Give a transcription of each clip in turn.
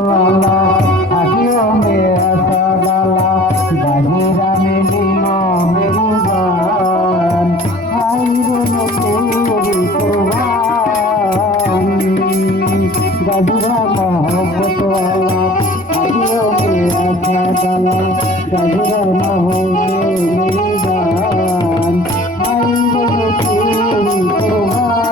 वाला आखियों में ऐसा डाला जाहिरा में लीनो मेरी जान आई रे तेरी कुर्बान गजरा मोहब्बत वाला आखियों में ऐसा डाला जाहिरा न हो मेरी जान आई रे तेरी कुर्बान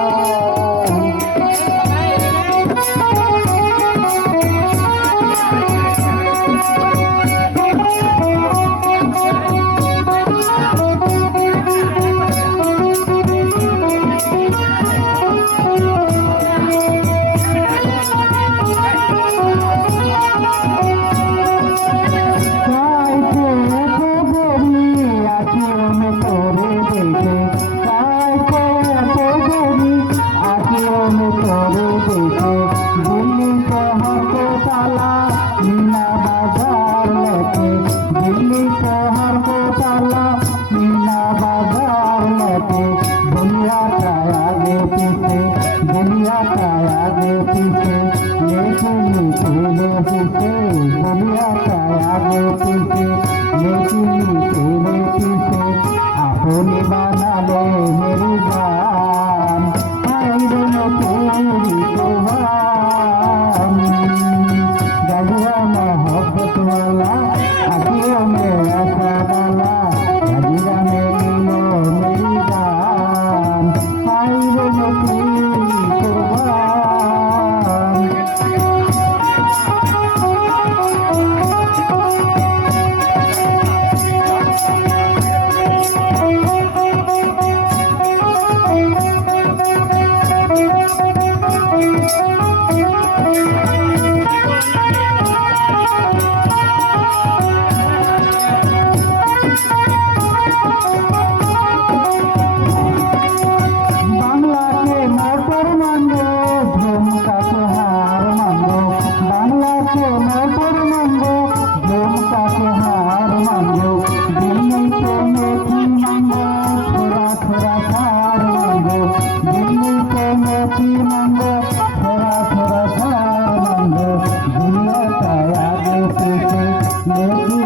दुनिया का आगे पीछे लेकिन तेरे पीछे दुनिया का आगे पीछे लेकिन तेरे पीछे अपनी बना ले मेरी जान आई रे तेरी कुर्बान गजरा मोहब्बत वाला आँखों में ऐसा डाला गजरा में लीनो मेरी जान आई रे तेरी थोड़ा थोड़ा सार मांगो दुनिया का आगे पीछे